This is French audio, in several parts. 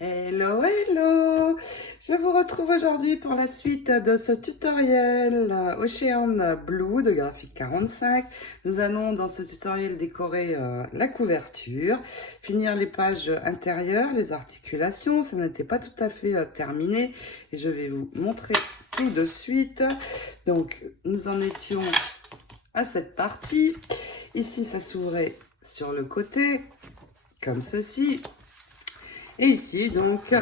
Hello, hello! Je vous retrouve aujourd'hui pour la suite de ce tutoriel Ocean Blue de Graphic 45. Nous allons dans ce tutoriel décorer la couverture, finir les pages intérieures, les articulations. Ça n'était pas tout à fait terminé et je vais vous montrer tout de suite. Donc, nous en étions à cette partie. Ici, ça s'ouvrait sur le côté, comme ceci. Et ici, donc,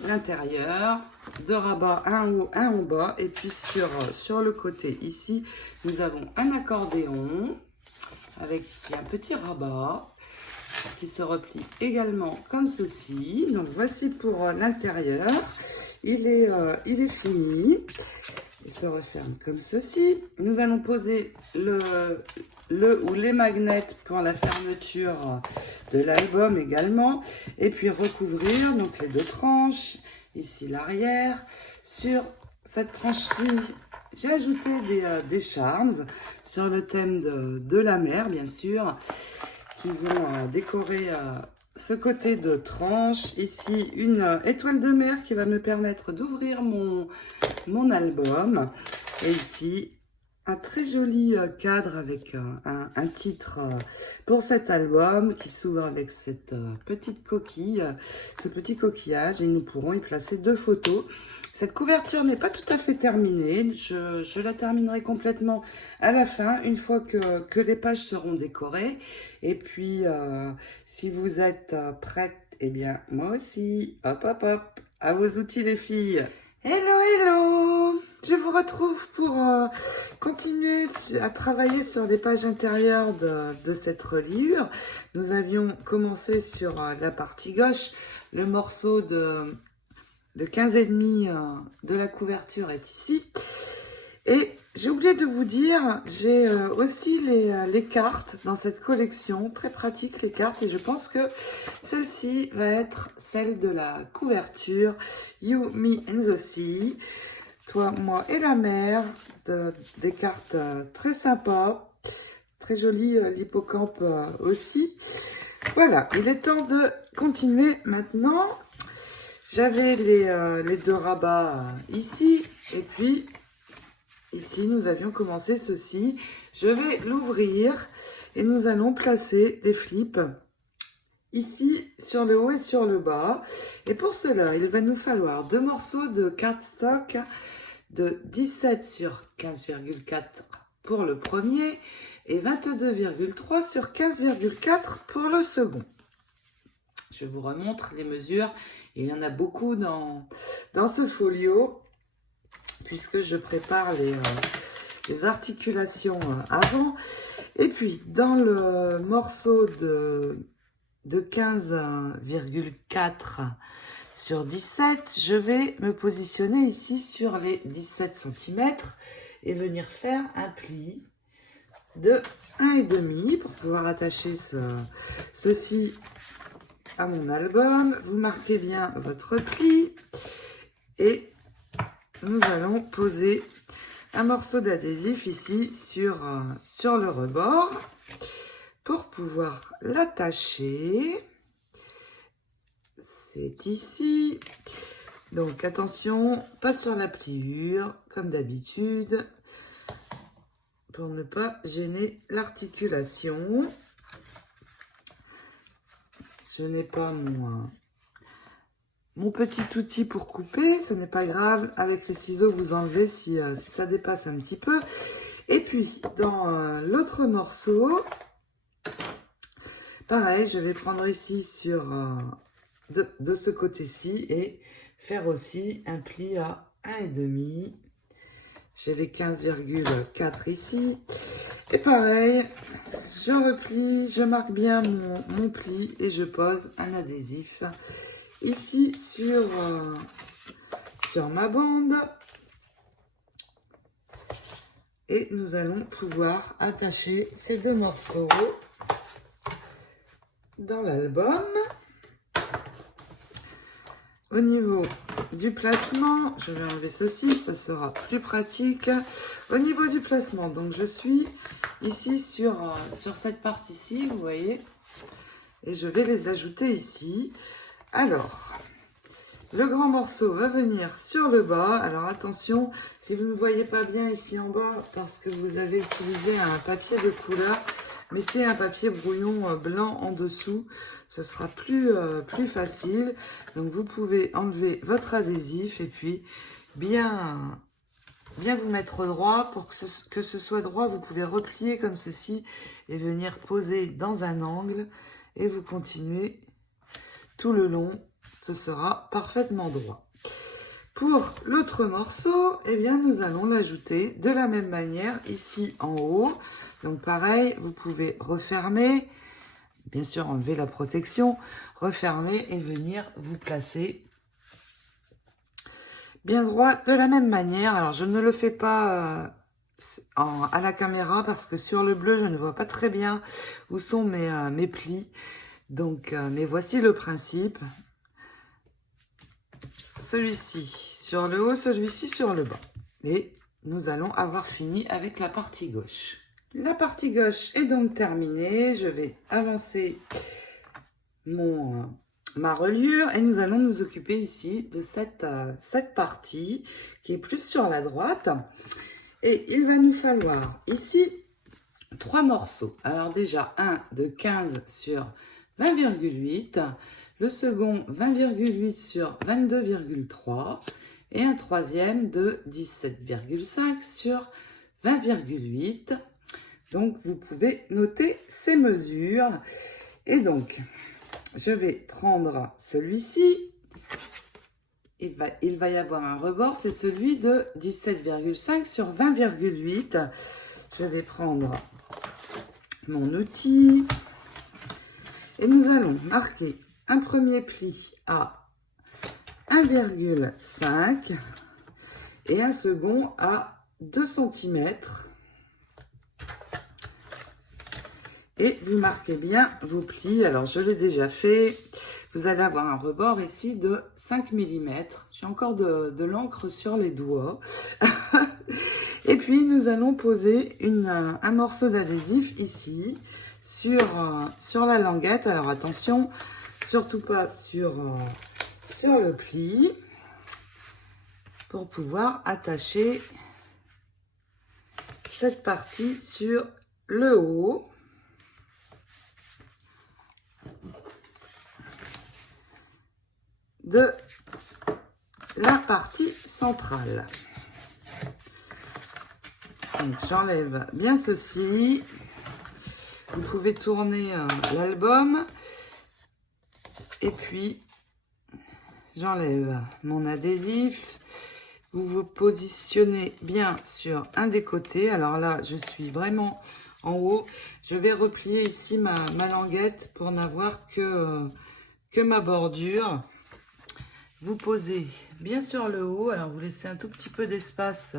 l'intérieur, deux rabats, un en haut, un en bas. Et puis, sur le côté, ici, nous avons un accordéon avec ici un petit rabat qui se replie également comme ceci. Donc, voici pour l'intérieur. Il est fini. Il se referme comme ceci. Nous allons poser le ou les magnets pour la fermeture de l'album également. Et puis recouvrir donc les deux tranches. Ici l'arrière. Sur cette tranche-ci, j'ai ajouté des charms sur le thème de la mer, bien sûr, qui vont décorer ce côté de tranche. Ici, une étoile de mer qui va me permettre d'ouvrir mon album. Et ici, un très joli cadre avec un titre pour cet album qui s'ouvre avec cette petite coquille, ce petit coquillage. Et nous pourrons y placer deux photos. Cette couverture n'est pas tout à fait terminée. Je la terminerai complètement à la fin, une fois que les pages seront décorées. Et puis, si vous êtes prêtes, eh bien, moi aussi. Hop, hop, hop. À vos outils, les filles. Hello, hello! Je vous retrouve pour continuer à travailler sur les pages intérieures de cette reliure. Nous avions commencé sur la partie gauche. Le morceau de 15,5 de la couverture est ici. Et j'ai oublié de vous dire, j'ai aussi les cartes dans cette collection. Très pratique les cartes. Et je pense que celle-ci va être celle de la couverture. You, Me and the Sea. Toi, moi et la mer. Des cartes très sympas. Très joli l'hippocampe aussi. Voilà, il est temps de continuer maintenant. J'avais les deux rabats ici. Et puis... ici, nous avions commencé ceci. Je vais l'ouvrir et nous allons placer des flips ici sur le haut et sur le bas. Et pour cela, il va nous falloir deux morceaux de cardstock de 17 sur 15,4 pour le premier et 22,3 sur 15,4 pour le second. Je vous remontre les mesures. Il y en a beaucoup dans ce folio, puisque je prépare les articulations avant. Et puis, dans le morceau de 15,4 sur 17, je vais me positionner ici sur les 17 cm et venir faire un pli de 1,5 pour pouvoir attacher ceci à mon album. Vous marquez bien votre pli et nous allons poser un morceau d'adhésif ici sur le rebord pour pouvoir l'attacher. C'est ici. Donc attention, pas sur la pliure, comme d'habitude, pour ne pas gêner l'articulation. Je n'ai pas mon petit outil pour couper, ce n'est pas grave. Avec les ciseaux, vous enlevez si ça dépasse un petit peu. Et puis, dans l'autre morceau, pareil, je vais prendre ici de ce côté-ci et faire aussi un pli à 1,5. J'ai les 15,4 ici. Et pareil, je replie, je marque bien mon pli et je pose un adhésif ici sur ma bande. Et nous allons pouvoir attacher ces deux morceaux dans l'album. Au niveau du placement, je vais enlever ceci, ça sera plus pratique. Au niveau du placement, donc je suis ici sur cette partie-ci, vous voyez. Et je vais les ajouter ici. Alors, Le grand morceau va venir sur le bas. Alors attention, si vous ne voyez pas bien ici en bas, parce que vous avez utilisé un papier de couleur, mettez un papier brouillon blanc en dessous. Ce sera plus facile. Donc vous pouvez enlever votre adhésif et puis bien vous mettre droit. Pour que ce soit droit, vous pouvez replier comme ceci et venir poser dans un angle. Et vous continuez tout le long. Ce sera parfaitement droit. Pour l'autre morceau, eh bien, nous allons l'ajouter de la même manière ici en haut. Donc pareil, vous pouvez refermer, bien sûr enlever la protection, refermer et venir vous placer bien droit de la même manière. Alors je ne le fais pas à la caméra parce que sur le bleu, je ne vois pas très bien où sont mes plis. Donc, mais voici le principe. Celui-ci sur le haut, celui-ci sur le bas. Et nous allons avoir fini avec la partie gauche. La partie gauche est donc terminée. Je vais avancer ma reliure et nous allons nous occuper ici de cette partie qui est plus sur la droite. Et il va nous falloir ici 3 morceaux. Alors déjà un de 15 sur 20,8. Le second, 20,8 sur 22,3 et un troisième de 17,5 sur 20,8. Donc, vous pouvez noter ces mesures. Et donc, je vais prendre celui-ci. Il va y avoir un rebord, c'est celui de 17,5 sur 20,8. Je vais prendre mon outil et nous allons marquer un premier pli à 1,5 et un second à 2 cm. Et vous marquez bien vos plis. Alors, je l'ai déjà fait. Vous allez avoir un rebord ici de 5 mm. J'ai encore de l'encre sur les doigts. Et puis, nous allons poser un morceau d'adhésif ici sur la languette. Alors, attention. Surtout pas sur le pli pour pouvoir attacher cette partie sur le haut. De la partie centrale. Donc j'enlève bien ceci. Vous pouvez tourner l'album. Et puis, j'enlève mon adhésif. Vous vous positionnez bien sur un des côtés. Alors là, je suis vraiment en haut. Je vais replier ici ma languette pour n'avoir que ma bordure. Vous posez bien sur le haut. Alors, vous laissez un tout petit peu d'espace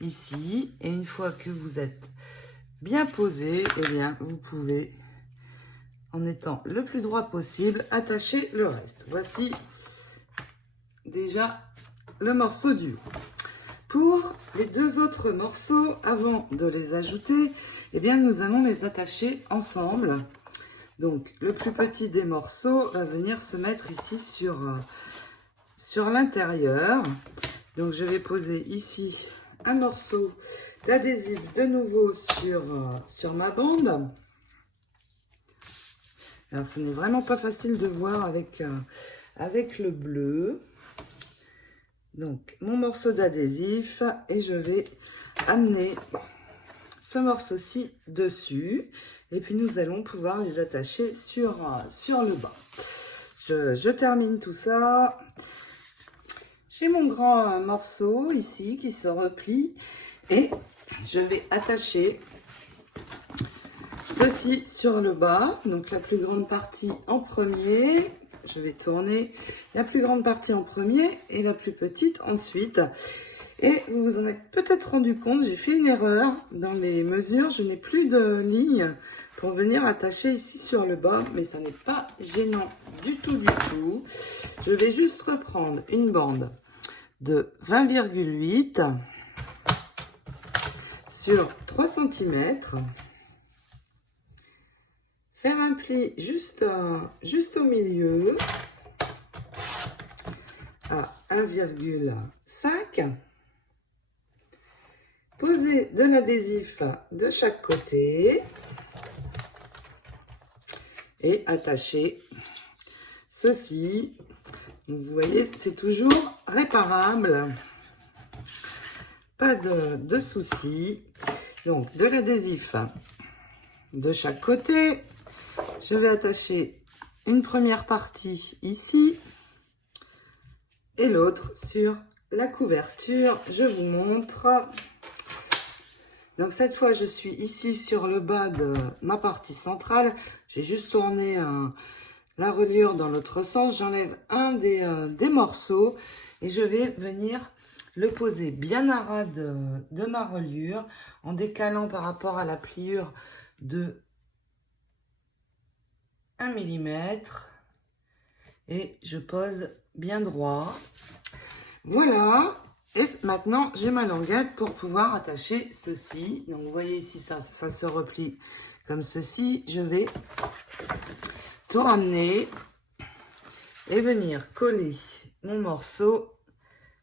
ici. Et une fois que vous êtes bien posé, eh bien, vous pouvez, en étant le plus droit possible, attacher le reste. Voici déjà le morceau du haut. Pour les deux autres morceaux, avant de les ajouter, eh bien, nous allons les attacher ensemble. Donc, le plus petit des morceaux va venir se mettre ici sur l'intérieur. Donc, je vais poser ici un morceau d'adhésif de nouveau sur ma bande. Alors, ce n'est vraiment pas facile de voir avec le bleu. Donc, mon morceau d'adhésif et je vais amener ce morceau-ci dessus. Et puis, nous allons pouvoir les attacher sur le bas. Je termine tout ça. J'ai mon grand morceau ici qui se replie et je vais attacher ceci sur le bas. Donc, la plus grande partie en premier. Je vais tourner la plus grande partie en premier et la plus petite ensuite. Et vous vous en êtes peut-être rendu compte, j'ai fait une erreur dans les mesures. Je n'ai plus de ligne pour venir attacher ici sur le bas, mais ça n'est pas gênant du tout, du tout. Je vais juste reprendre une bande de 20,8 sur 3 cm. Faire un pli juste au milieu. à 1,5. Posez de l'adhésif de chaque côté et attachez ceci. Vous voyez, c'est toujours réparable. Pas de soucis. Donc, de l'adhésif de chaque côté. Je vais attacher une première partie ici et l'autre sur la couverture. Je vous montre. Donc, cette fois, je suis ici sur le bas de ma partie centrale. J'ai juste tourné la reliure dans l'autre sens. J'enlève un des morceaux et je vais venir le poser bien à ras de ma reliure en décalant par rapport à la pliure de 1 mm et je pose bien droit. Voilà. Et maintenant, j'ai ma languette pour pouvoir attacher ceci. Donc, vous voyez ici, ça se replie comme ceci. Je vais tout ramener et venir coller mon morceau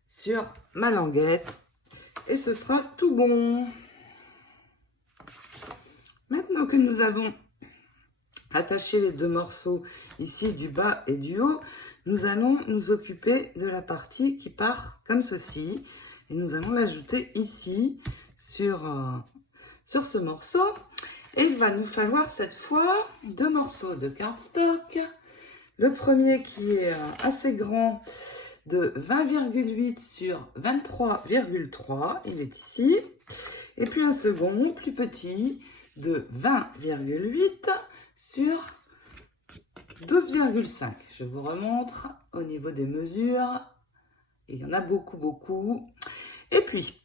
sur ma languette. Et ce sera tout bon. Maintenant que nous avons attaché les deux morceaux ici du bas et du haut, nous allons nous occuper de la partie qui part comme ceci. Et nous allons l'ajouter ici sur ce morceau. Et il va nous falloir cette fois deux morceaux de cardstock. Le premier qui est assez grand de 20,8 sur 23,3. Il est ici. Et puis un second plus petit de 20,8 sur 12,5. Je vous remontre au niveau des mesures. Il y en a beaucoup. Et puis,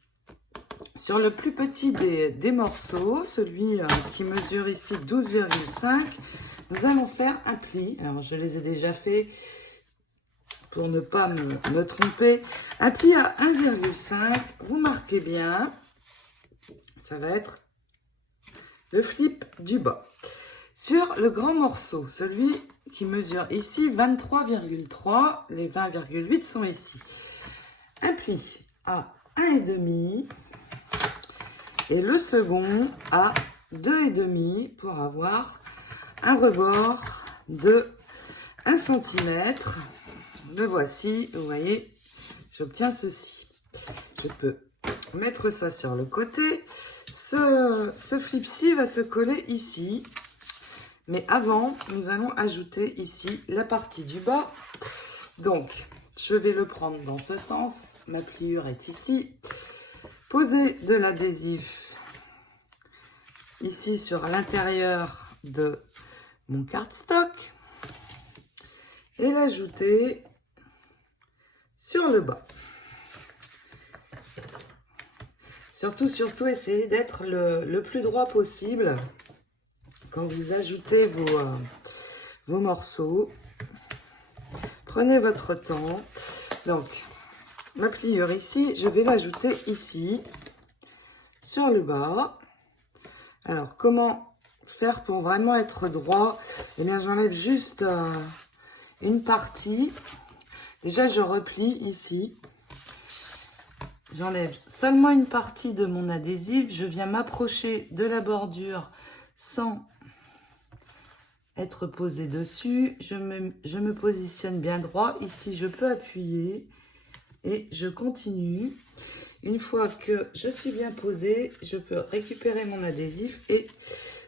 sur le plus petit des morceaux, celui qui mesure ici 12,5, nous allons faire un pli. Alors, je les ai déjà fait pour ne pas me tromper. Un pli à 1,5, vous marquez bien. Ça va être le flip du bas. Sur le grand morceau, celui qui mesure ici 23,3, les 20,8 sont ici. Un pli à 1,5 et le second à 2,5 pour avoir un rebord de 1 cm. Le voici, vous voyez, j'obtiens ceci. Je peux mettre ça sur le côté. Ce flip-ci va se coller ici. Mais avant, nous allons ajouter ici la partie du bas. Donc, je vais le prendre dans ce sens. Ma pliure est ici. Poser de l'adhésif ici sur l'intérieur de mon cardstock. Et l'ajouter sur le bas. Surtout, essayez d'être le plus droit possible quand vous ajoutez vos morceaux. Prenez votre temps. Donc, ma pliure ici, je vais l'ajouter ici, sur le bas. Alors, comment faire pour vraiment être droit? Eh bien, j'enlève juste une partie. Déjà, je replie ici. J'enlève seulement une partie de mon adhésif. Je viens m'approcher de la bordure sans être posé dessus. Je me positionne bien droit. Ici, je peux appuyer et je continue. Une fois que je suis bien posée, je peux récupérer mon adhésif et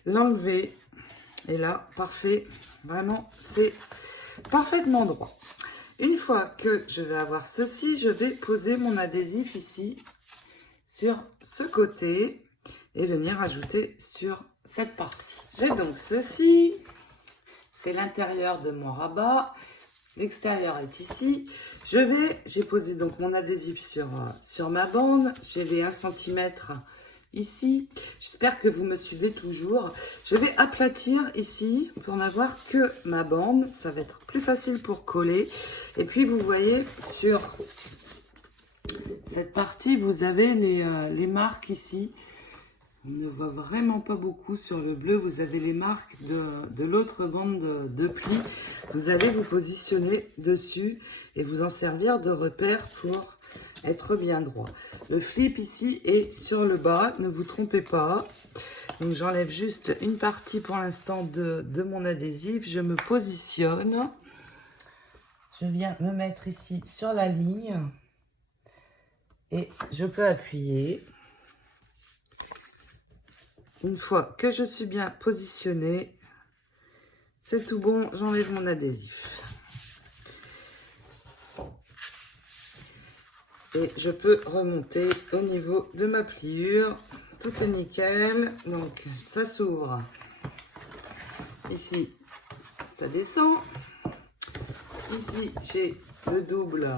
l'enlever. Et là, parfait. Vraiment, c'est parfaitement droit. Une fois que je vais avoir ceci, je vais poser mon adhésif ici sur ce côté et venir ajouter sur cette partie. J'ai donc ceci, c'est l'intérieur de mon rabat, l'extérieur est ici. J'ai posé donc mon adhésif sur ma bande, j'ai les 1 cm ici. J'espère que vous me suivez toujours. Je vais aplatir ici pour n'avoir que ma bande. Ça va être plus facile pour coller. Et puis, vous voyez, sur cette partie, vous avez les marques ici On ne voit vraiment pas beaucoup sur le bleu. Vous avez les marques de l'autre bande de plis. Vous allez vous positionner dessus et vous en servir de repère pour être bien droit. Le flip ici est sur le bas, ne vous trompez pas. Donc j'enlève juste une partie pour l'instant de mon adhésif. Je me positionne. Je viens me mettre ici sur la ligne et je peux appuyer. Une fois que je suis bien positionnée, c'est tout bon, j'enlève mon adhésif. Et je peux remonter au niveau de ma pliure. Tout est nickel. Donc, ça s'ouvre. Ici, ça descend. Ici, j'ai le double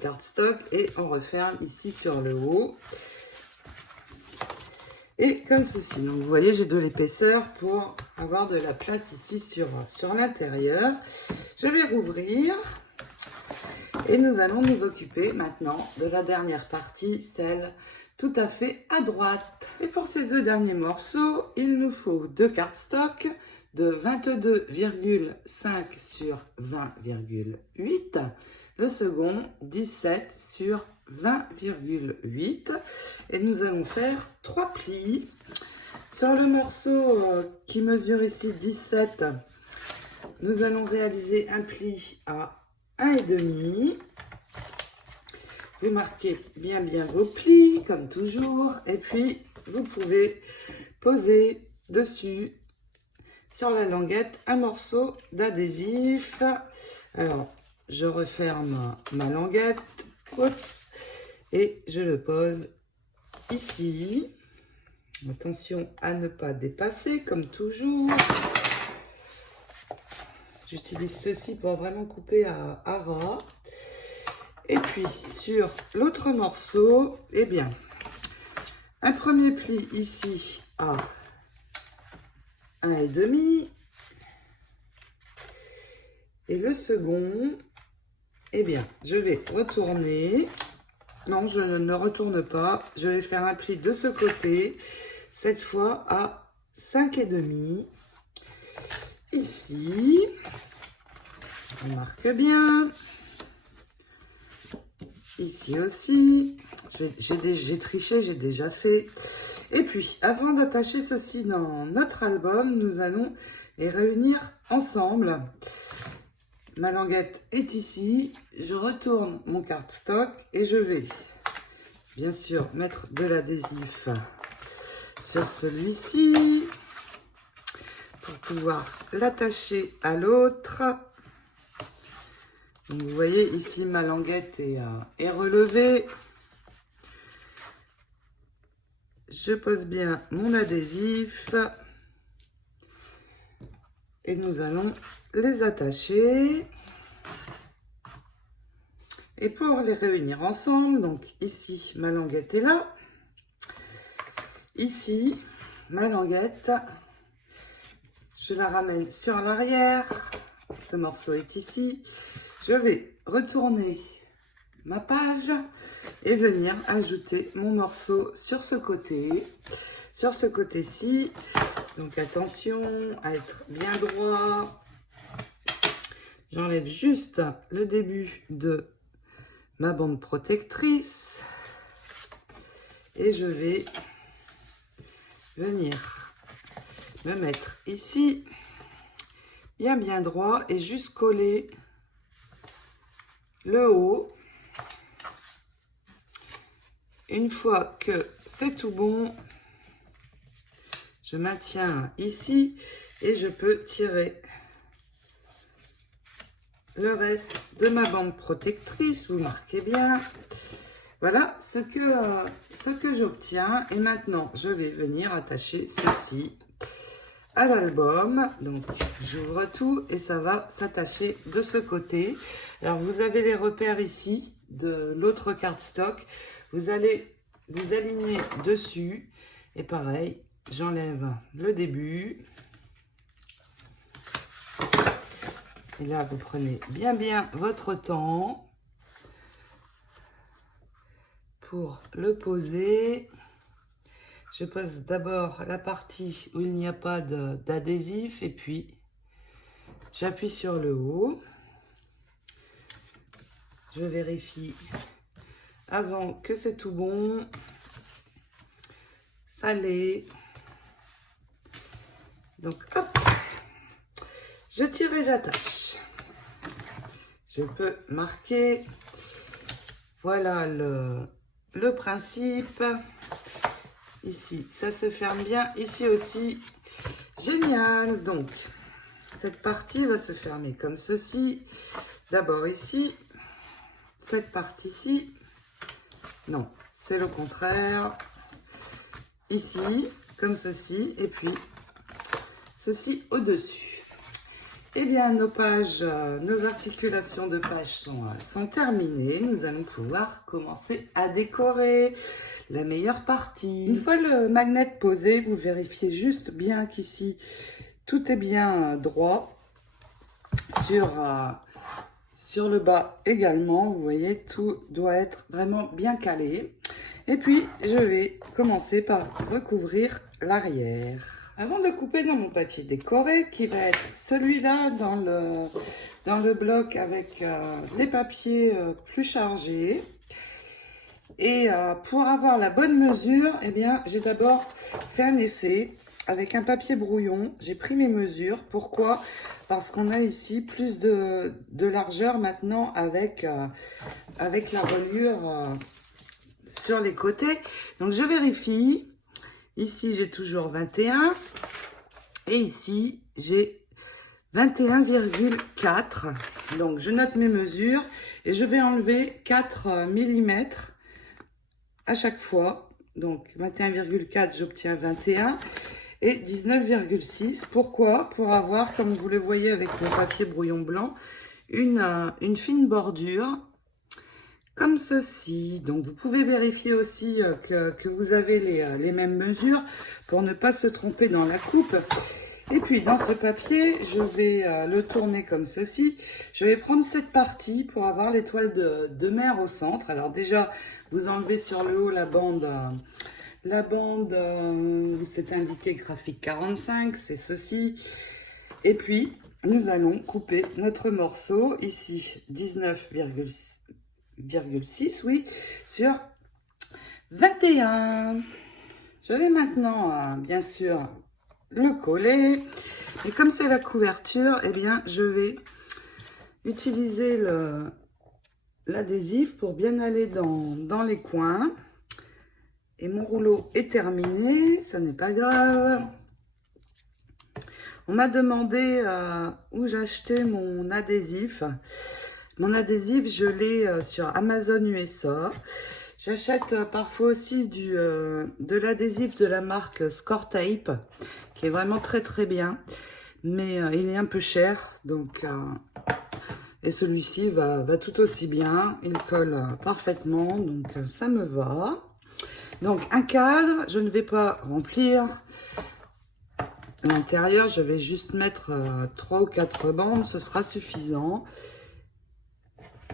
cardstock. Et on referme ici sur le haut. Et comme ceci. Donc, vous voyez, j'ai de l'épaisseur pour avoir de la place ici sur l'intérieur. Je vais rouvrir. Et nous allons nous occuper maintenant de la dernière partie, celle tout à fait à droite. Et pour ces deux derniers morceaux, il nous faut deux cardstock de 22,5 sur 20,8. Le second, 17 sur 20,8. Et nous allons faire 3 plis. Sur le morceau qui mesure ici 17, nous allons réaliser un pli à 1,5. Vous marquez bien vos plis, comme toujours. Et puis, vous pouvez poser dessus, sur la languette, un morceau d'adhésif. Alors, je referme ma languette. Oups, et je le pose ici. Attention à ne pas dépasser, comme toujours. J'utilise ceci pour vraiment couper à ras. Et puis, sur l'autre morceau, eh bien, un premier pli ici à 1,5. Et le second, eh bien, je vais retourner. Non, je ne retourne pas. Je vais faire un pli de ce côté, cette fois à 5,5. Ici, on marque bien. Ici aussi, j'ai triché, j'ai déjà fait. Et puis, avant d'attacher ceci dans notre album, nous allons les réunir ensemble. Ma languette est ici. Je retourne mon cardstock et je vais, bien sûr, mettre de l'adhésif sur celui-ci pour pouvoir l'attacher à l'autre. Donc, vous voyez, ici, ma languette est relevée. Je pose bien mon adhésif. Et nous allons les attacher. Et pour les réunir ensemble, donc ici, ma languette est là. Ici, ma languette, je la ramène sur l'arrière. Ce morceau est ici. Je vais retourner ma page et venir ajouter mon morceau sur ce côté. Sur ce côté-ci, donc attention à être bien droit. J'enlève juste le début de ma bande protectrice et je vais venir me mettre ici, bien droit et juste coller le haut. Une fois que c'est tout bon, je maintiens ici et je peux tirer le reste de ma bande protectrice. Vous marquez bien. Voilà ce que j'obtiens. Et maintenant, je vais venir attacher ceci à l'album. Donc, j'ouvre tout et ça va s'attacher de ce côté. Alors, vous avez les repères ici de l'autre cardstock. Vous allez vous aligner dessus. Et pareil, j'enlève le début. Et là, vous prenez bien votre temps pour le poser. je pose d'abord la partie où il n'y a pas d'adhésif et puis j'appuie sur le haut. Je vérifie avant que c'est tout bon. Ça l'est. Donc hop, je tire et j'attache. Je peux marquer. Voilà le principe. Ici, ça se ferme bien. Ici aussi, génial. Donc, cette partie va se fermer comme ceci. D'abord ici, cette partie-ci. Non, c'est le contraire. Ici, comme ceci. Et puis, ceci au-dessus. Eh bien, nos pages, nos articulations de pages sont terminées. Nous allons pouvoir commencer à décorer la meilleure partie. Une fois le magnet posé, vous vérifiez juste bien qu'ici, tout est bien droit. Sur le bas également, vous voyez, tout doit être vraiment bien calé. Et puis, je vais commencer par recouvrir l'arrière. Avant de couper dans mon papier décoré, qui va être celui-là dans le bloc avec les papiers plus chargés. Et pour avoir la bonne mesure, eh bien, j'ai d'abord fait un essai avec un papier brouillon. J'ai pris mes mesures. Pourquoi? Parce qu'on a ici plus de largeur maintenant avec la reliure sur les côtés. Donc, je vérifie. Ici, j'ai toujours 21. Et ici, j'ai 21,4. Donc, je note mes mesures. Et je vais enlever 4 mm à chaque fois. Donc, 21,4, j'obtiens 21. Et 19,6. Pourquoi? Pour avoir, comme vous le voyez avec mon papier brouillon blanc, une fine bordure. Comme ceci. Donc, vous pouvez vérifier aussi que vous avez les mêmes mesures pour ne pas se tromper dans la coupe. Et puis, dans ce papier, je vais le tourner comme ceci. Je vais prendre cette partie pour avoir l'étoile de mer au centre. Alors déjà, vous enlevez sur le haut la bande où c'est indiqué graphique 45, c'est ceci. Et puis, nous allons couper notre morceau, ici 19,6, oui, sur 21. Je vais maintenant, bien sûr, le coller. Et comme c'est la couverture, eh bien, je vais utiliser l'adhésif pour bien aller dans les coins. Et mon rouleau est terminé, ça n'est pas grave. On m'a demandé où j'achetais mon adhésif. Mon adhésif, je l'ai sur Amazon USA. J'achète parfois aussi de l'adhésif de la marque Score Tape, qui est vraiment très très bien. Mais il est un peu cher, donc et celui-ci va tout aussi bien. Il colle parfaitement, donc ça me va. Donc un cadre, je ne vais pas remplir. À l'intérieur, je vais juste mettre 3 ou 4 bandes, ce sera suffisant.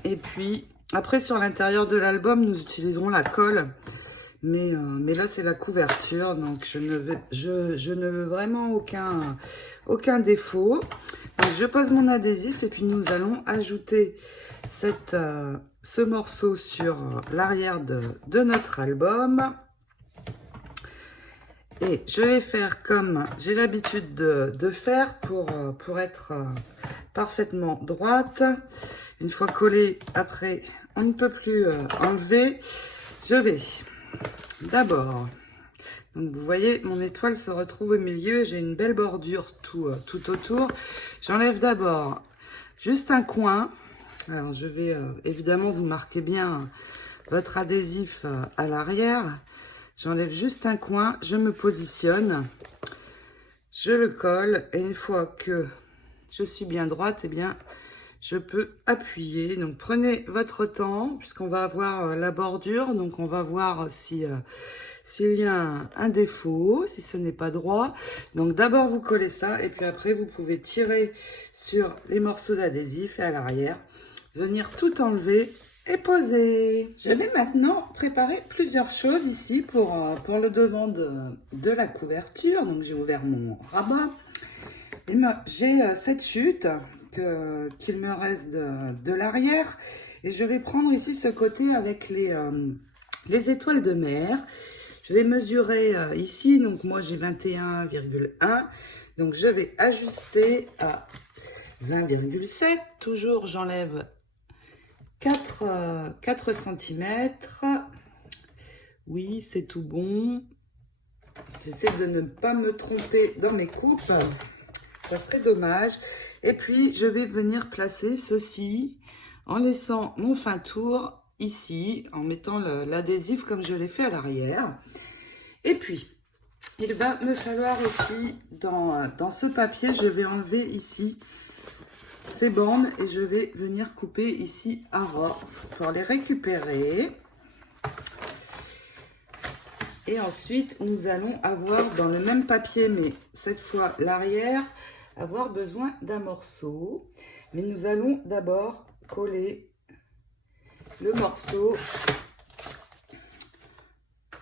Et puis, après sur l'intérieur de l'album, nous utiliserons la colle. Mais là, c'est la couverture, donc je ne veux vraiment aucun défaut. Donc, je pose mon adhésif et puis nous allons ajouter ce morceau sur l'arrière de notre album. Et je vais faire comme j'ai l'habitude de faire pour être parfaitement droite. Une fois collée, après, on ne peut plus enlever. Je vais d'abord, donc vous voyez, mon étoile se retrouve au milieu. J'ai une belle bordure tout autour. J'enlève d'abord juste un coin. Alors, je vais évidemment, vous marquez bien votre adhésif à l'arrière. J'enlève juste un coin, je me positionne, je le colle et une fois que je suis bien droite, eh bien, je peux appuyer. Donc, prenez votre temps puisqu'on va avoir la bordure. Donc, on va voir s'il y a un défaut, si ce n'est pas droit. Donc, d'abord, vous collez ça et puis après, vous pouvez tirer sur les morceaux d'adhésif et à l'arrière, venir tout enlever et posé. Je vais maintenant préparer plusieurs choses ici pour le devant de la couverture. Donc j'ai ouvert mon rabat. J'ai cette chute qu'il me reste de l'arrière. Et je vais prendre ici ce côté avec les étoiles de mer. Je vais mesurer ici, donc moi j'ai 21,1. Donc je vais ajuster à 20,7. Toujours j'enlève 4 cm. Oui, c'est tout bon. J'essaie de ne pas me tromper dans mes coupes. Ça serait dommage. Et puis, je vais venir placer ceci en laissant mon fin tour ici, en mettant l'adhésif comme je l'ai fait à l'arrière. Et puis, il va me falloir ici, dans ce papier, je vais enlever ici ces bandes et je vais venir couper ici à ras pour les récupérer. Et ensuite, nous allons avoir dans le même papier, mais cette fois l'arrière, avoir besoin d'un morceau. Mais nous allons d'abord coller le morceau,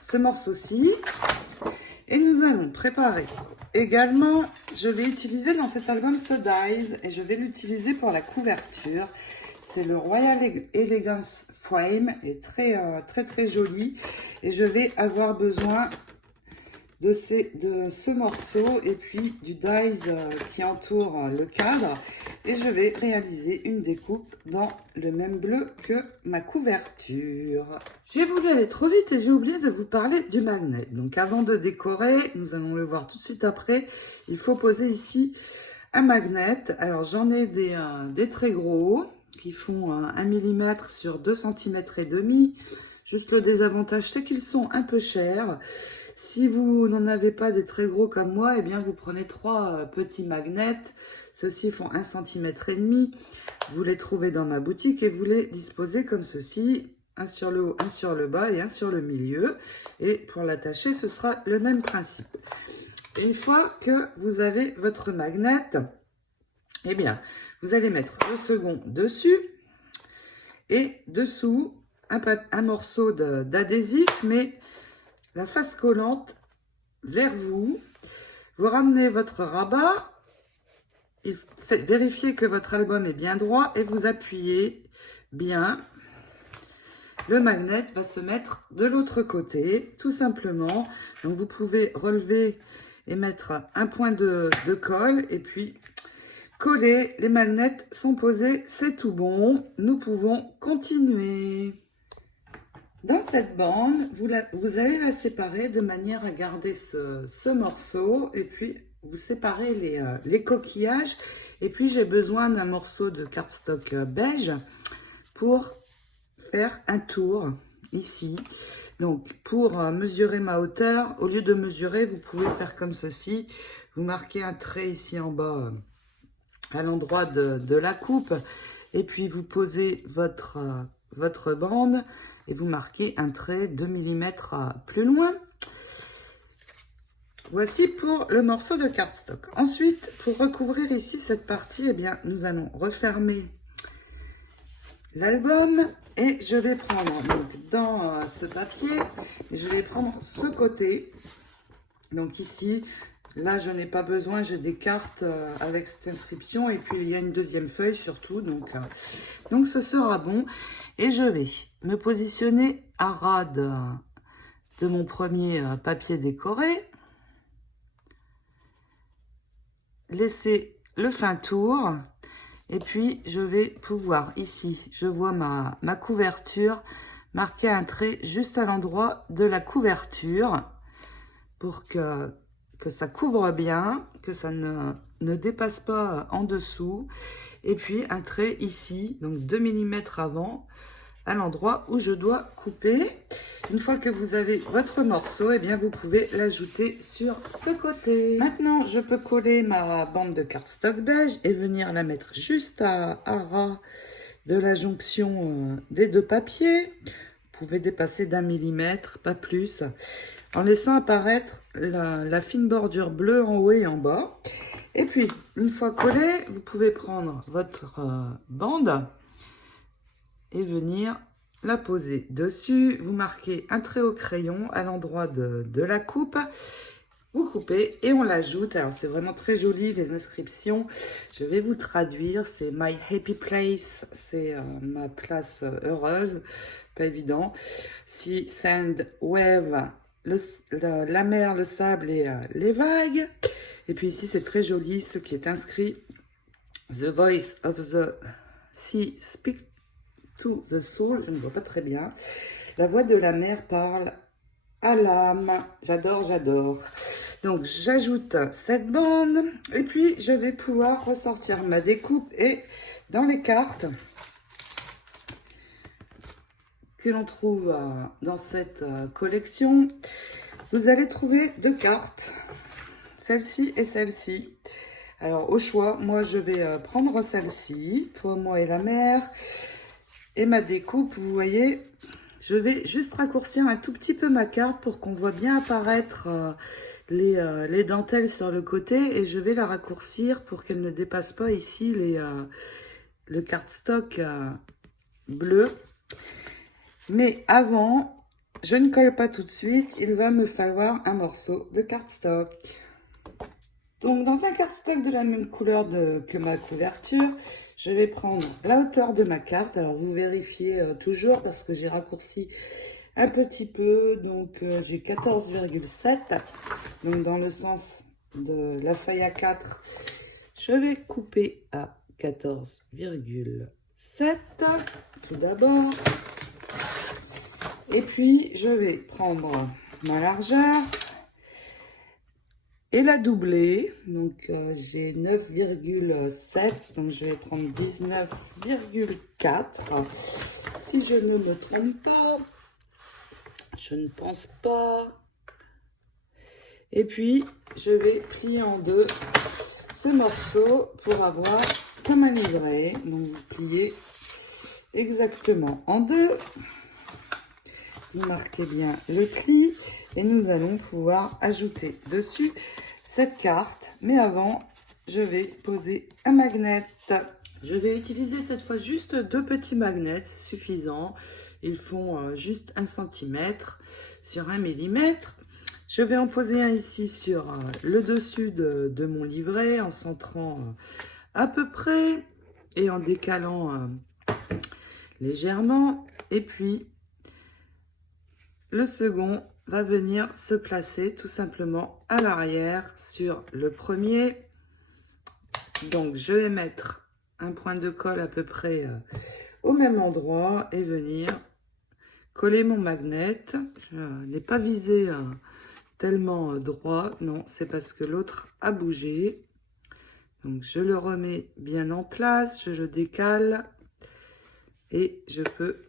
ce morceau-ci. Et nous allons préparer également, je vais utiliser dans cet album ce dies et je vais l'utiliser pour la couverture. C'est le Royal Elegance Frame, et très joli. Et je vais avoir besoin de ce morceau et puis du dies qui entoure le cadre. Et je vais réaliser une découpe dans le même bleu que ma couverture. J'ai voulu aller trop vite et j'ai oublié de vous parler du magnet. Donc avant de décorer, nous allons le voir tout de suite après, il faut poser ici un magnet. Alors j'en ai des très gros qui font 1 mm sur 2 cm et demi. Juste le désavantage, c'est qu'ils sont un peu chers. Si vous n'en avez pas des très gros comme moi, eh bien vous prenez 3 petits magnets. Ceux-ci font 1 cm et demi. Vous les trouvez dans ma boutique et vous les disposez comme ceci. Un sur le haut, un sur le bas et un sur le milieu. Et pour l'attacher, ce sera le même principe. Une fois que vous avez votre magnet, eh bien, vous allez mettre le second dessus et dessous un morceau d'adhésif, mais la face collante vers vous. Vous ramenez votre rabat, vérifiez que votre album est bien droit et vous appuyez bien. Le magnet va se mettre de l'autre côté, tout simplement. Donc vous pouvez relever et mettre un point de colle et puis coller. Les magnets sont posés, c'est tout bon. Nous pouvons continuer. Dans cette bande, vous allez la séparer de manière à garder ce morceau et puis vous séparez les coquillages. Et puis j'ai besoin d'un morceau de cardstock beige pour faire un tour ici. Donc pour mesurer ma hauteur, au lieu de mesurer, vous pouvez faire comme ceci. Vous marquez un trait ici en bas à l'endroit de la coupe et puis vous posez votre bande et vous marquez un trait 2 mm plus loin. Voici pour le morceau de cardstock. Ensuite, pour recouvrir ici cette partie, eh bien, nous allons refermer l'album et je vais prendre donc, dans ce papier, je vais prendre ce côté. Donc ici, là je n'ai pas besoin, j'ai des cartes avec cette inscription et puis il y a une deuxième feuille surtout, donc ce sera bon. Et je vais me positionner à ras de mon premier papier décoré, laisser le fin tour et puis je vais pouvoir ici, je vois ma couverture, marquer un trait juste à l'endroit de la couverture pour que ça couvre bien, que ça ne dépasse pas en dessous. Et puis un trait ici, donc 2 mm avant, à l'endroit où je dois couper. Une fois que vous avez votre morceau, eh bien vous pouvez l'ajouter sur ce côté. Maintenant, je peux coller ma bande de cardstock beige et venir la mettre juste à ras de la jonction des deux papiers. Vous pouvez dépasser d'1 millimètre, pas plus, en laissant apparaître la fine bordure bleue en haut et en bas. Et puis, une fois collé, vous pouvez prendre votre bande et venir la poser dessus. Vous marquez un trait au crayon à l'endroit de la coupe. Vous coupez et on l'ajoute. Alors, c'est vraiment très joli, les inscriptions. Je vais vous traduire. C'est My Happy Place. C'est ma place heureuse. Pas évident. Si Sand, Wave, la mer, le sable et les vagues. Et puis ici, c'est très joli, ce qui est inscrit. The voice of the sea speak to the soul. Je ne vois pas très bien. La voix de la mer parle à l'âme. J'adore, j'adore. Donc, j'ajoute cette bande. Et puis, je vais pouvoir ressortir ma découpe. Et dans les cartes que l'on trouve dans cette collection, vous allez trouver 2 cartes. Celle-ci et celle-ci. Alors, au choix, moi, je vais prendre celle-ci. Toi, moi et la mer. Et ma découpe, vous voyez, je vais juste raccourcir un tout petit peu ma carte pour qu'on voit bien apparaître les dentelles sur le côté. Et je vais la raccourcir pour qu'elle ne dépasse pas ici le cardstock bleu. Mais avant, je ne colle pas tout de suite. Il va me falloir un morceau de cardstock. Donc, dans un cardstock de la même couleur que ma couverture, je vais prendre la hauteur de ma carte. Alors, vous vérifiez toujours parce que j'ai raccourci un petit peu. Donc, j'ai 14,7. Donc, dans le sens de la feuille A4, je vais couper à 14,7 tout d'abord. Et puis, je vais prendre ma largeur et la doubler. Donc, j'ai 9,7. Donc, je vais prendre 19,4. Si je ne me trompe pas. Je ne pense pas. Et puis, je vais plier en deux ce morceau pour avoir comme un livret. Donc, vous pliez exactement en deux. Vous marquez bien les plis. Et nous allons pouvoir ajouter dessus cette carte. Mais avant, je vais poser un magnet. Je vais utiliser cette fois juste 2 petits magnets, c'est suffisant. Ils font juste 1 cm sur 1 mm. Je vais en poser un ici sur le dessus de mon livret en centrant à peu près et en décalant légèrement. Et puis, le second va venir se placer tout simplement à l'arrière sur le premier. Donc, je vais mettre un point de colle à peu près au même endroit et venir coller mon magnet. Je n'ai pas visé tellement droit, non, c'est parce que l'autre a bougé. Donc, je le remets bien en place, je le décale et je peux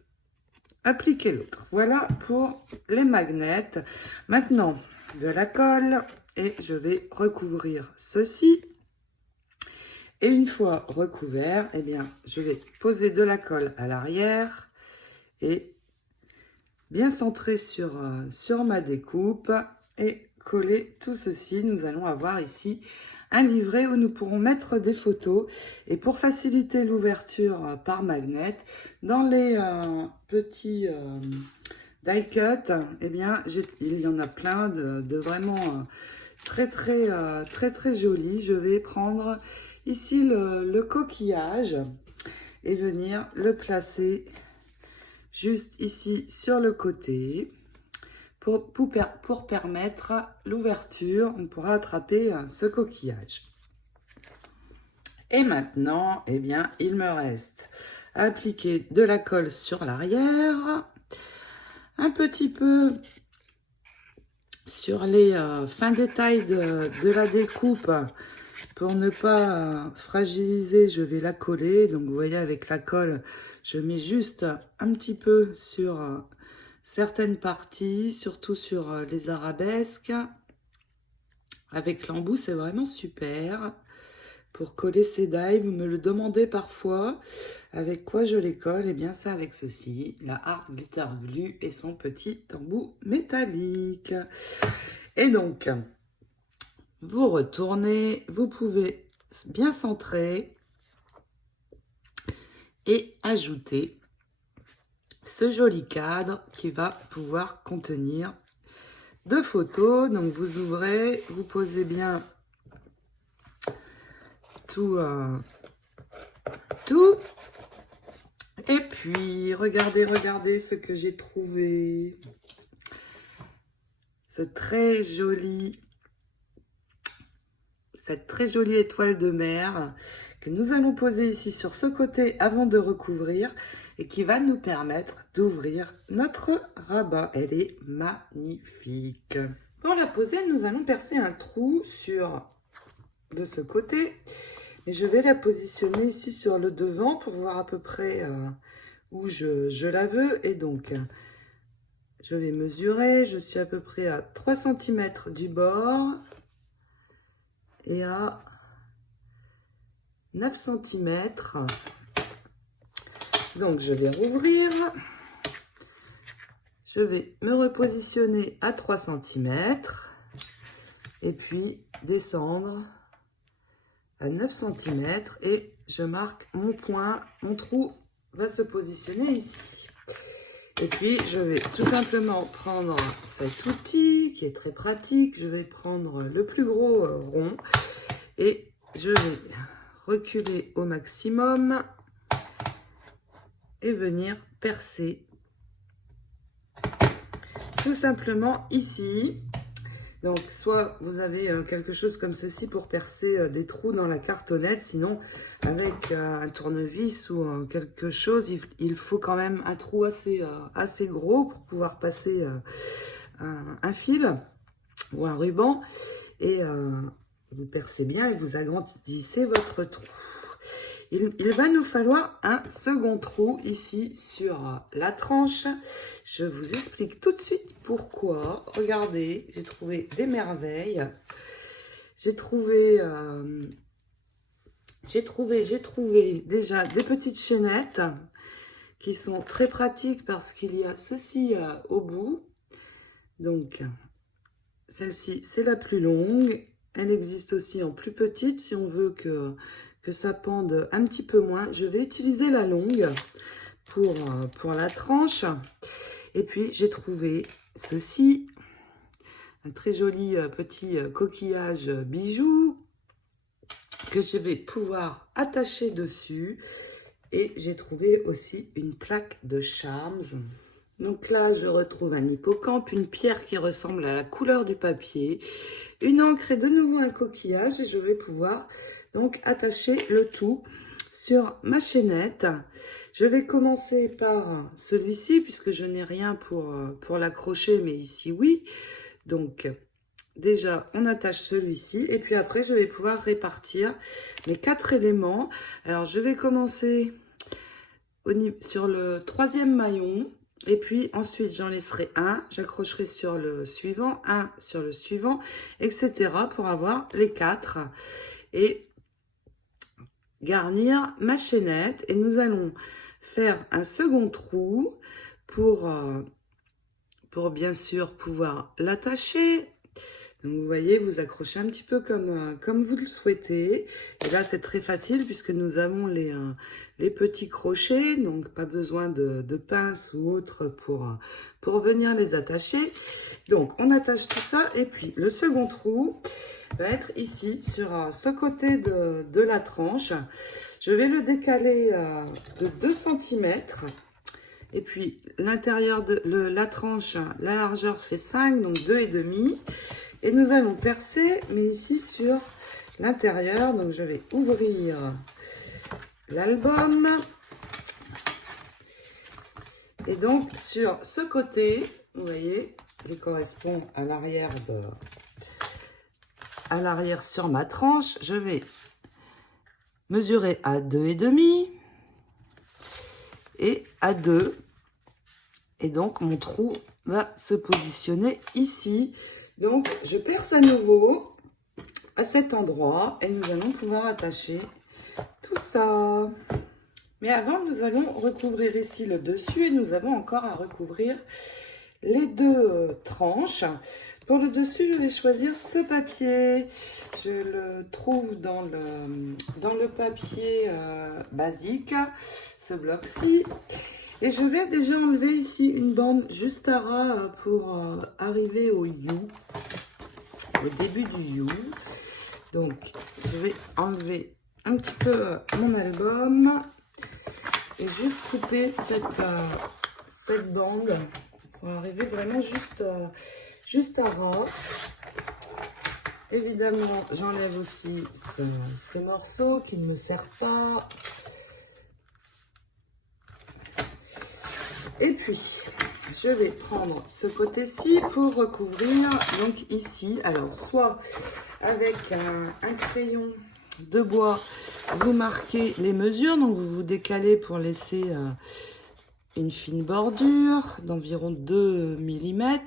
appliquer l'autre. Voilà pour les magnets. Maintenant, de la colle et je vais recouvrir ceci. Et une fois recouvert, eh bien, je vais poser de la colle à l'arrière et bien centrer sur ma découpe et coller tout ceci. Nous allons avoir ici un livret où nous pourrons mettre des photos. Et pour faciliter l'ouverture par magnet, dans les petits die cut, eh bien, il y en a plein de vraiment très jolis. Je vais prendre ici le coquillage et venir le placer juste ici sur le côté pour permettre l'ouverture. On pourra attraper ce coquillage. Et maintenant, eh bien, il me reste à appliquer de la colle sur l'arrière, un petit peu sur les fins détails de la découpe. Pour ne pas fragiliser, je vais la coller. Donc, vous voyez, avec la colle, je mets juste un petit peu sur certaines parties, surtout sur les arabesques. Avec l'embout, c'est vraiment super. Pour coller ces die, vous me le demandez parfois. Avec quoi je les colle? Eh bien, c'est avec ceci, la Art Glitter Glue et son petit embout métallique. Et donc, vous retournez, vous pouvez bien centrer et ajouter ce joli cadre qui va pouvoir contenir 2 photos. Donc vous ouvrez, vous posez bien tout, et puis regardez ce que j'ai trouvé. Cette très jolie étoile de mer que nous allons poser ici sur ce côté avant de recouvrir et qui va nous permettre d'ouvrir notre rabat. Elle est magnifique. Pour la poser, nous allons percer un trou de ce côté. Et je vais la positionner ici sur le devant pour voir à peu près où je la veux. Et donc, je vais mesurer. Je suis à peu près à 3 cm du bord et à 9 cm. Donc, je vais rouvrir. Je vais me repositionner à 3 cm et puis descendre à 9 cm et je marque mon point. Mon trou va se positionner ici. Et puis, je vais tout simplement prendre cet outil qui est très pratique. Je vais prendre le plus gros rond et je vais reculer au maximum et venir percer tout simplement ici. Donc, soit vous avez quelque chose comme ceci pour percer des trous dans la cartonnette. Sinon, avec un tournevis ou quelque chose, il faut quand même un trou assez gros pour pouvoir passer un fil ou un ruban. Et vous percez bien et vous agrandissez votre trou. Il va nous falloir un second trou ici sur la tranche. Je vous explique tout de suite pourquoi. Regardez, j'ai trouvé des merveilles. J'ai trouvé déjà des petites chaînettes qui sont très pratiques parce qu'il y a ceci au bout. Donc, celle-ci, c'est la plus longue. Elle existe aussi en plus petite si on veut que ça pende un petit peu moins. Je vais utiliser la longue pour la tranche. Et puis, j'ai trouvé ceci, un très joli petit coquillage bijou que je vais pouvoir attacher dessus. Et j'ai trouvé aussi une plaque de Charms. Donc là, je retrouve un hippocampe, une pierre qui ressemble à la couleur du papier, une encre et de nouveau un coquillage. Et je vais pouvoir donc attacher le tout sur ma chaînette. Je vais commencer par celui-ci puisque je n'ai rien pour l'accrocher, mais ici oui. Donc déjà on attache celui-ci et puis après je vais pouvoir répartir mes 4 éléments. Alors je vais commencer sur le 3e maillon. Et puis ensuite, j'en laisserai un, j'accrocherai sur le suivant, un sur le suivant, etc. pour avoir les 4. Et garnir ma chaînette. Et nous allons faire un second trou pour bien sûr pouvoir l'attacher. Donc vous voyez, vous accrochez un petit peu comme vous le souhaitez. Et là, c'est très facile puisque nous avons les petits crochets. Donc, pas besoin de pince ou autre pour venir les attacher. Donc, on attache tout ça. Et puis, le second trou va être ici, sur ce côté de la tranche. Je vais le décaler de 2 cm. Et puis, l'intérieur de la tranche, la largeur fait 5, donc 2,5. Et nous allons percer, mais ici sur l'intérieur. Donc, je vais ouvrir l'album. Et donc, sur ce côté, vous voyez, il correspond à l'arrière sur ma tranche. Je vais mesurer à 2,5 et à 2. Et donc, mon trou va se positionner ici. Donc, je perce à nouveau à cet endroit et nous allons pouvoir attacher tout ça. Mais avant, nous allons recouvrir ici le dessus et nous avons encore à recouvrir les 2 tranches. Pour le dessus, je vais choisir ce papier. Je le trouve dans le papier basique, ce bloc-ci. Et je vais déjà enlever ici une bande juste à ras pour arriver au You, au début du You. Donc, je vais enlever un petit peu mon album et juste couper cette bande pour arriver vraiment juste à ras. Évidemment, j'enlève aussi ce morceau qui ne me sert pas. Et puis, je vais prendre ce côté-ci pour recouvrir, donc ici, alors soit avec un crayon de bois, vous marquez les mesures, donc vous vous décalez pour laisser une fine bordure d'environ 2 mm.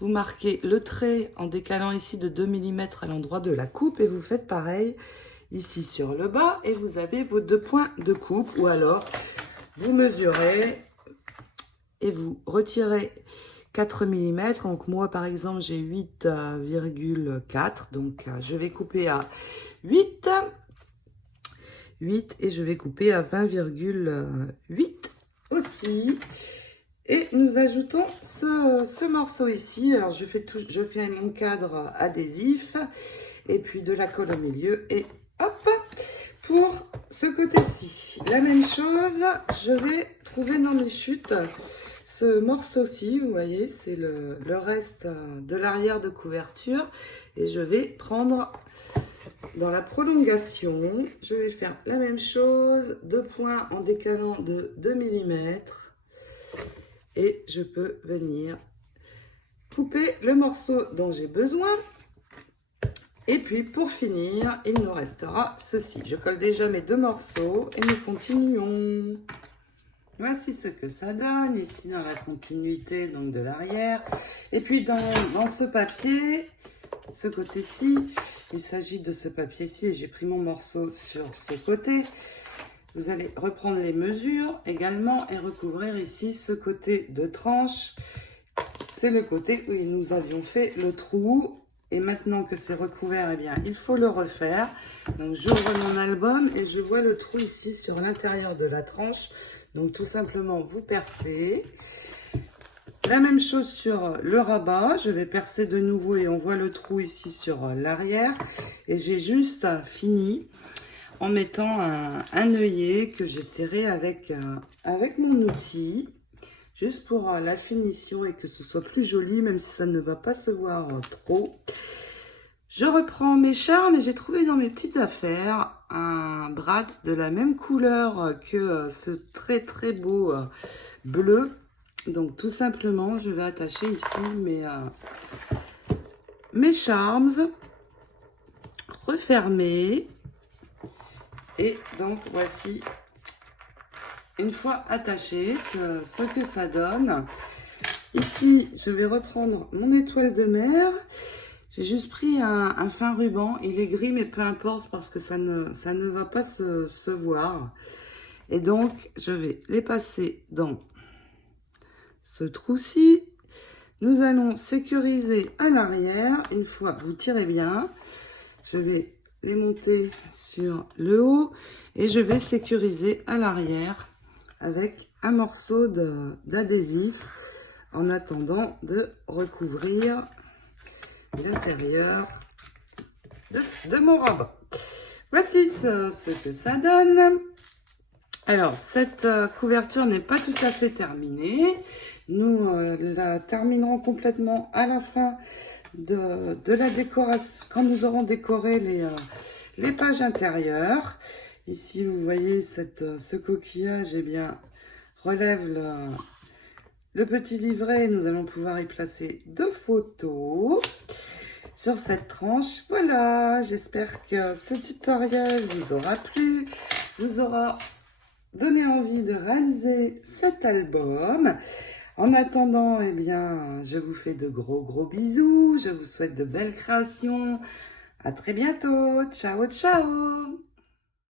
Vous marquez le trait en décalant ici de 2 mm à l'endroit de la coupe et vous faites pareil ici sur le bas et vous avez vos 2 points de coupe, ou alors vous mesurez et vous retirez 4 mm. Donc moi par exemple j'ai 8,4, donc je vais couper à 8 et je vais couper à 20,8 aussi. Et nous ajoutons ce morceau ici. Alors je fais un encadre adhésif et puis de la colle au milieu et hop, pour ce côté-ci. La même chose, je vais trouver dans mes chutes ce morceau-ci, vous voyez, c'est le reste de l'arrière de couverture. Et je vais prendre dans la prolongation, je vais faire la même chose, 2 points en décalant de 2 mm. Et je peux venir couper le morceau dont j'ai besoin. Et puis pour finir, il nous restera ceci. Je colle déjà mes 2 morceaux et nous continuons. Voici ce que ça donne ici dans la continuité donc de l'arrière. Et puis dans ce papier, ce côté-ci, il s'agit de ce papier-ci et j'ai pris mon morceau sur ce côté. Vous allez reprendre les mesures également et recouvrir ici ce côté de tranche. C'est le côté où nous avions fait le trou. Et maintenant que c'est recouvert, eh bien, il faut le refaire. Donc, j'ouvre mon album et je vois le trou ici sur l'intérieur de la tranche. Donc, tout simplement, vous percez. La même chose sur le rabat. Je vais percer de nouveau et on voit le trou ici sur l'arrière. Et j'ai juste fini en mettant un œillet que j'ai serré avec mon outil, juste pour la finition et que ce soit plus joli, même si ça ne va pas se voir trop. Je reprends mes charmes et j'ai trouvé dans mes petites affaires un brat de la même couleur que ce très très beau bleu. Donc tout simplement, je vais attacher ici mes charms, refermer. Et donc, voici, une fois attaché, ce que ça donne. Ici, je vais reprendre mon étoile de mer. J'ai juste pris un fin ruban. Il est gris, mais peu importe parce que ça ne va pas se voir. Et donc, je vais les passer dans ce trou-ci. Nous allons sécuriser à l'arrière. Une fois, vous tirez bien. Je vais les monter sur le haut et je vais sécuriser à l'arrière avec un morceau d'adhésif en attendant de recouvrir l'intérieur de mon robe. Voici ce que ça donne. Alors, cette couverture n'est pas tout à fait terminée. Nous la terminerons complètement à la fin de la décoration, quand nous aurons décoré les pages intérieures. Ici, vous voyez, ce coquillage, eh bien, relève le petit livret. Nous allons pouvoir y placer 2 photos sur cette tranche. Voilà, j'espère que ce tutoriel vous aura plu, vous aura donné envie de réaliser cet album. En attendant, eh bien, je vous fais de gros bisous. Je vous souhaite de belles créations. À très bientôt. Ciao, ciao.